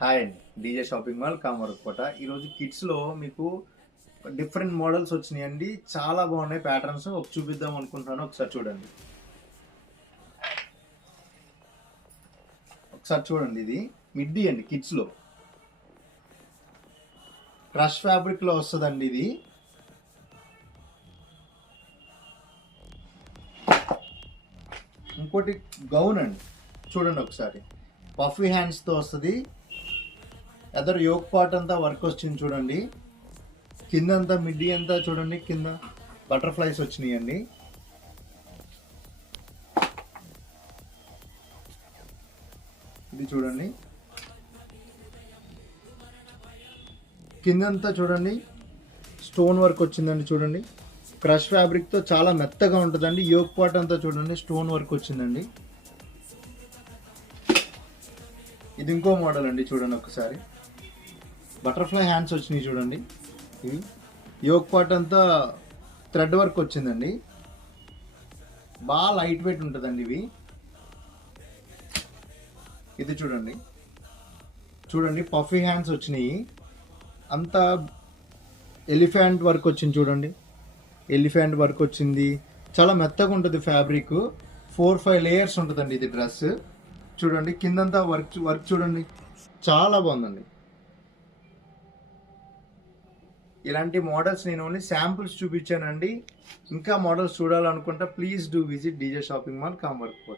Hi అండి, DJ shopping mall Kamarakota. ఈరోజు కిడ్స్లో మీకు డిఫరెంట్ మోడల్స్ వచ్చినాయండి. చాలా బాగున్నాయి ప్యాటర్న్స్. చూపిద్దాం అనుకుంటున్నాను. ఒకసారి చూడండి. ఇది మిడ్డీ అండి. కిడ్స్లో క్రష్ ఫ్యాబ్రిక్లో వస్తుందండి. ఇది ఇంకోటి గౌన్ అండి. చూడండి ఒకసారి. పఫీ హ్యాండ్స్తో వస్తుంది. ఎదరు యోక్ పార్ట్ అంతా వర్క్ వచ్చింది చూడండి. కింద అంతా మిడ్డీ అంతా చూడండి. కింద బటర్ఫ్లైస్ వచ్చినాయండి. ఇది చూడండి. కిందంతా చూడండి స్టోన్ వర్క్ వచ్చిందండి. చూడండి క్రష్ ఫ్యాబ్రిక్తో చాలా మెత్తగా ఉంటుందండి. యోక్ పార్ట్ అంతా చూడండి స్టోన్ వర్క్ వచ్చిందండి. ఇది ఇంకో మోడల్ అండి. చూడండి ఒకసారి. బటర్ఫ్లై హ్యాండ్స్ వచ్చినాయి చూడండి. ఇవి యోక్ పార్ట్ అంతా థ్రెడ్ వర్క్ వచ్చిందండి. బాగా లైట్ వెయిట్ ఉంటుందండి ఇవి. ఇది చూడండి. చూడండి పఫీ హ్యాండ్స్ వచ్చినాయి. అంతా ఎలిఫెంట్ వర్క్ వచ్చింది చూడండి. ఎలిఫెంట్ వర్క్ వచ్చింది. చాలా మెత్తగా ఉంటుంది ఫ్యాబ్రిక్. 4-5 లేయర్స్ ఉంటుందండి ఇది డ్రెస్. చూడండి కిందంతా వర్క్ చూడండి. చాలా బాగుందండి. ఇలాంటి మోడల్స్ నేను ఓన్లీ శాంపుల్స్ చూపించానండి. ఇంకా మోడల్స్ చూడాలనుకుంటా please do visit DJ shopping mall కామర్కోట.